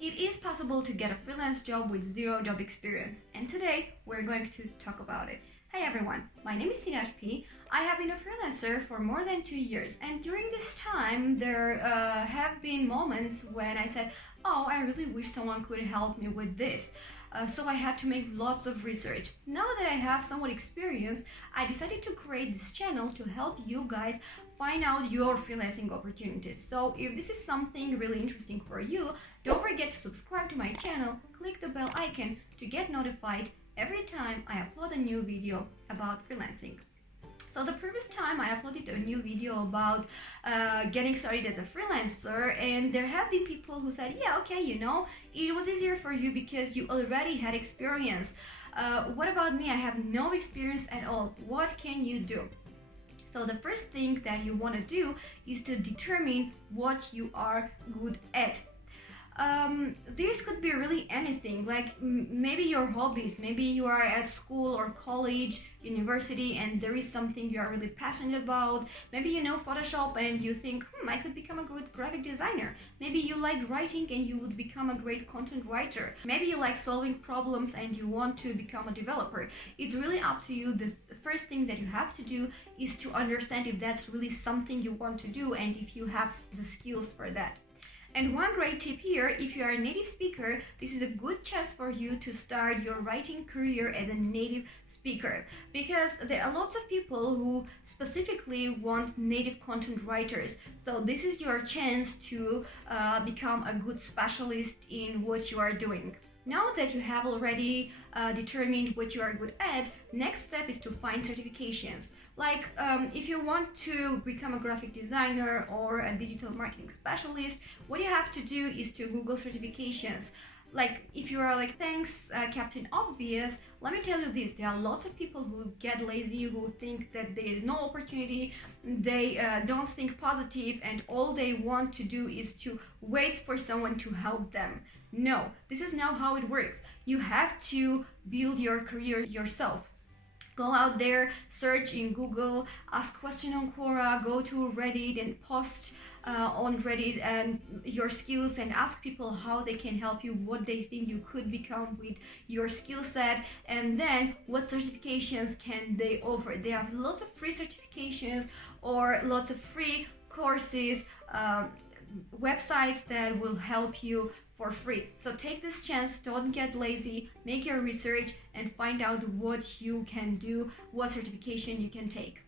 It is possible to get a freelance job with zero job experience, and today we're going to talk about it. Hey everyone, my name is Sinat P. I have been a freelancer for more than 2 years, and during this time, there have been moments when I said, "Oh, I really wish someone could help me with this." So I had to make lots of research. Now that I have somewhat experience, I decided to create this channel to help you guys find out your freelancing opportunities. So if this is something really interesting for you, don't forget to subscribe to my channel, click the bell icon to get notified every time I upload a new video about freelancing. So the previous time I uploaded a new video about getting started as a freelancer, and there have been people who said, yeah, okay, it was easier for you because you already had experience. What about me? I have no experience at all. What can you do? So the first thing that you want to do is to determine what you are good at. This could be really anything, like maybe your hobbies, maybe you are at school or college, university, and there is something you are really passionate about. Maybe you know Photoshop and you think, I could become a good graphic designer. Maybe you like writing and you would become a great content writer. Maybe you like solving problems and you want to become a developer. It's really up to you. The first thing that you have to do is to understand if that's really something you want to do and if you have the skills for that. And one great tip here, if you are a native speaker, this is a good chance for you to start your writing career as a native speaker, because there are lots of people who specifically want native content writers. So this is your chance to become a good specialist in what you are doing. Now that you have already determined what you are good at, next step is to find certifications. Like if you want to become a graphic designer or a digital marketing specialist, what you have to do is to Google certifications. Like if you are like, thanks Captain Obvious, let me tell you this, there are lots of people who get lazy, who think that there is no opportunity, they don't think positive, and all they want to do is to wait for someone to help them. No, this is not how it works. You have to build your career yourself. Go out there, search in Google, ask questions on Quora, go to Reddit and post on Reddit and your skills and ask people how they can help you, what they think you could become with your skill set, and then what certifications can they offer. They have lots of free certifications or lots of free courses, websites that will help you for free. So take this chance, don't get lazy, make your research and find out what you can do, what certification you can take.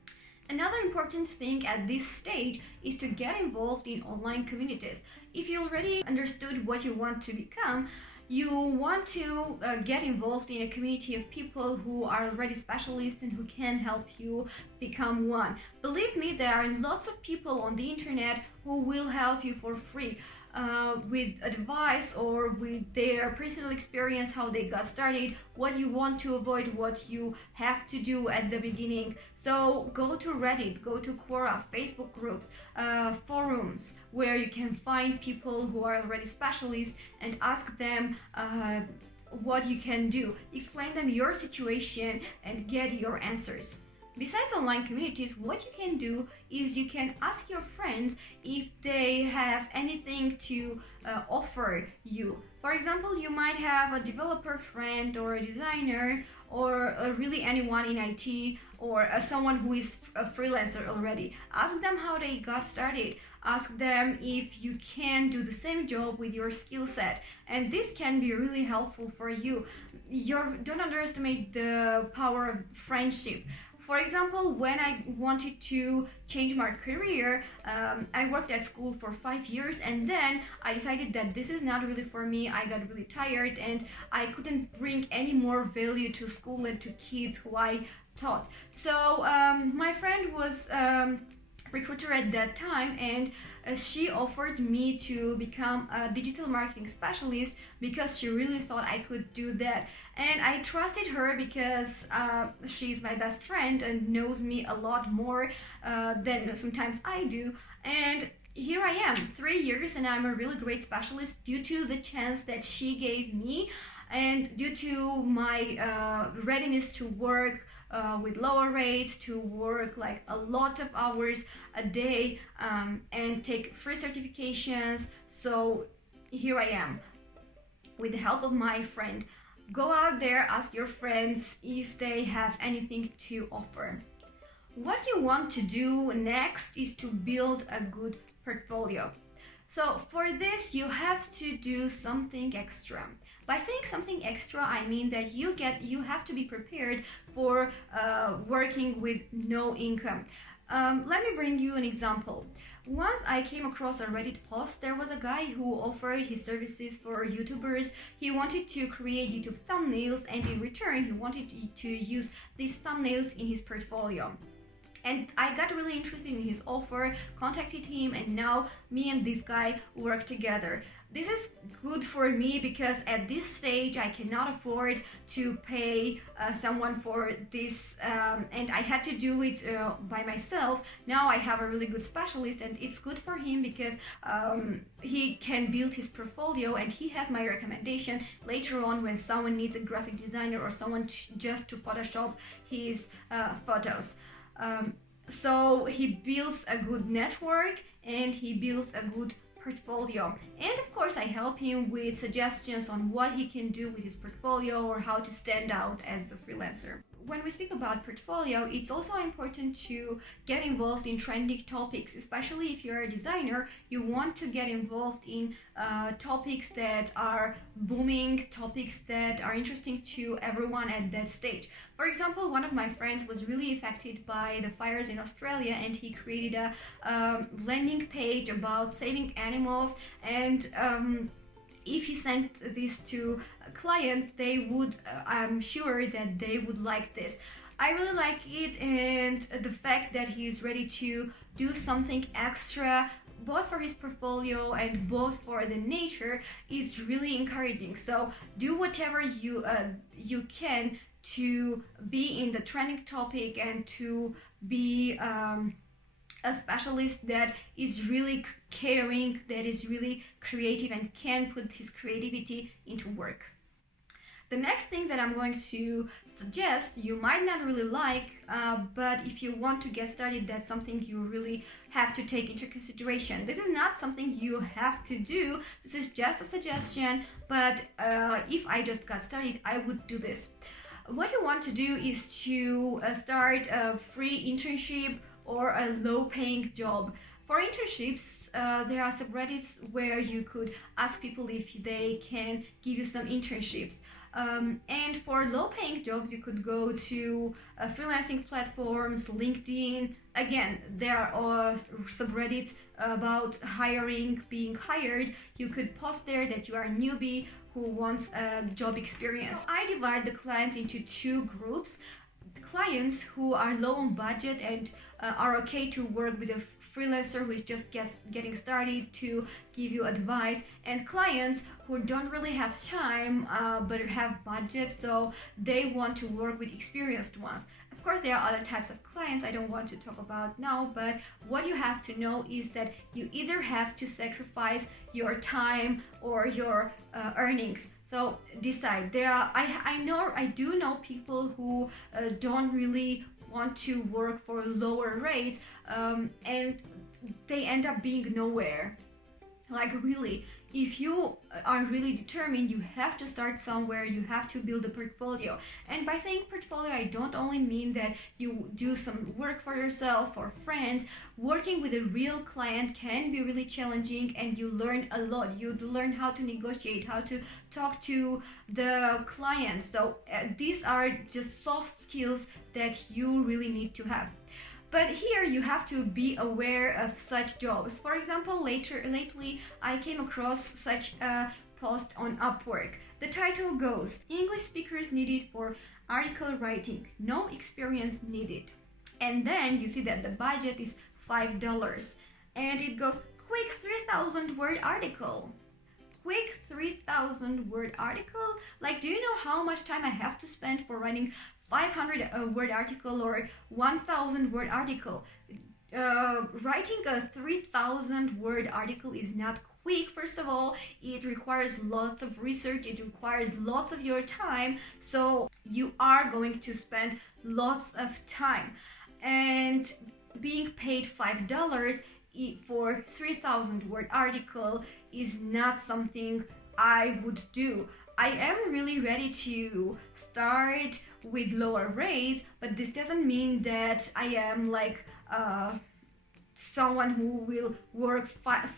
Another important thing at this stage is to get involved in online communities. If you already understood what you want to become, you want to get involved in a community of people who are already specialists and who can help you become one. Believe me, there are lots of people on the internet who will help you for free with advice or with their personal experience, how they got started, what you want to avoid, what you have to do at the beginning. So go to Reddit, go to Quora, Facebook groups, forums, where you can find people who are already specialists and ask them what you can do. Explain them your situation and get your answers. Besides online communities, what you can do is you can ask your friends if they have anything to offer you. For example, you might have a developer friend or a designer or really anyone in IT or someone who is a freelancer already. Ask them how they got started. Ask them if you can do the same job with your skill set. And this can be really helpful for you. Don't underestimate the power of friendship. For example, when I wanted to change my career, I worked at school for 5 years and then I decided that this is not really for me. I got really tired and I couldn't bring any more value to school and to kids who I taught. So my friend was recruiter at that time, and she offered me to become a digital marketing specialist because she really thought I could do that, and I trusted her because she's my best friend and knows me a lot more than sometimes I do. And here I am, 3 years, and I'm a really great specialist due to the chance that she gave me and due to my readiness to work with lower rates, to work like a lot of hours a day and take free certifications. So here I am. with the help of my friend. Go out there, ask your friends if they have anything to offer. What you want to do next is to build a good portfolio. So for this, you have to do something extra. By saying something extra, I mean that you have to be prepared for working with no income. Let me bring you an example. Once I came across a Reddit post, there was a guy who offered his services for YouTubers. He wanted to create YouTube thumbnails, and in return, he wanted to use these thumbnails in his portfolio. And I got really interested in his offer, contacted him, and now me and this guy work together. This is good for me because at this stage I cannot afford to pay someone for this, and I had to do it by myself. Now I have a really good specialist, and it's good for him because he can build his portfolio, and he has my recommendation later on when someone needs a graphic designer or someone just to Photoshop his photos. So he builds a good network and he builds a good portfolio. And of course, I help him with suggestions on what he can do with his portfolio or how to stand out as a freelancer. When we speak about portfolio, it's also important to get involved in trending topics, especially if you're a designer. You want to get involved in topics that are booming, topics that are interesting to everyone at that stage. For example, one of my friends was really affected by the fires in Australia, and he created a landing page about saving animals, and if he sent this to a client, they would, I'm sure that they would like this. I really like it, and the fact that he is ready to do something extra both for his portfolio and both for the nature is really encouraging. So do whatever you can to be in the trending topic and to be a specialist that is really caring, that is really creative and can put his creativity into work. The next thing that I'm going to suggest, you might not really like, but if you want to get started, that's something you really have to take into consideration. This is not something you have to do, this is just a suggestion, but if I just got started, I would do this. What you want to do is to start a free internship or a low-paying job. For internships, there are subreddits where you could ask people if they can give you some internships. And for low-paying jobs, you could go to freelancing platforms, LinkedIn. Again, there are subreddits about hiring, being hired. You could post there that you are a newbie who wants a job experience. I divide the clients into two groups. Clients who are low on budget and are okay to work with a freelancer who is just getting started to give you advice, and clients who don't really have time but have budget, so they want to work with experienced ones. Of course, there are other types of clients I don't want to talk about now, but what you have to know is that you either have to sacrifice your time or your earnings. So decide. I do know people who don't really want to work for lower rates, and they end up being nowhere. Like really, if you are really determined, you have to start somewhere, you have to build a portfolio. And by saying portfolio, I don't only mean that you do some work for yourself or friends. Working with a real client can be really challenging, and you learn a lot. You learn how to negotiate, how to talk to the client. So these are just soft skills that you really need to have. But here you have to be aware of such jobs. For example, lately I came across such a post on Upwork. The title goes, English speakers needed for article writing, no experience needed. And then you see that the budget is $5 and it goes, quick 3,000 word article. Quick 3,000 word article? Like, do you know how much time I have to spend for writing 500 word article or 1,000 word article? Writing a 3,000 word article is not quick. First of all, it requires lots of research, it requires lots of your time, so you are going to spend lots of time. And being paid $5 for 3,000 word article is not something I would do. I am really ready to start with lower rates, but this doesn't mean that I am like someone who will work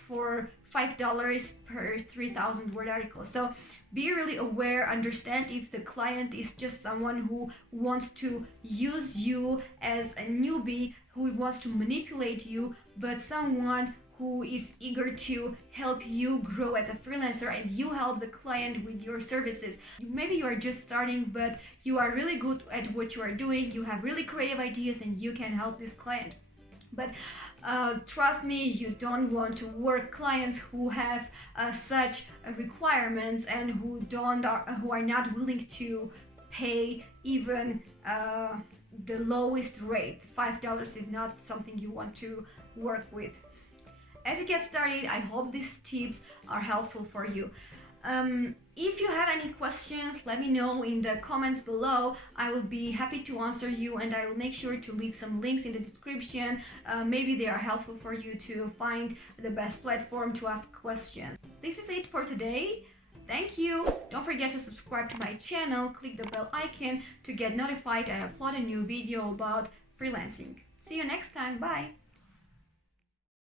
for $5 per 3,000 word article. So be really aware, understand if the client is just someone who wants to use you as a newbie, who wants to manipulate you, but someone who is eager to help you grow as a freelancer and you help the client with your services. Maybe you are just starting, but you are really good at what you are doing, you have really creative ideas and you can help this client. But trust me, you don't want to work clients who have such requirements and who are not willing to pay even the lowest rate. $5 is not something you want to work with. As you get started, I hope these tips are helpful for you. If you have any questions, let me know in the comments below. I will be happy to answer you, and I will make sure to leave some links in the description. Maybe they are helpful for you to find the best platform to ask questions. This is it for today. Thank you. Don't forget to subscribe to my channel, click the bell icon to get notified I upload a new video about freelancing. See you next time. Bye.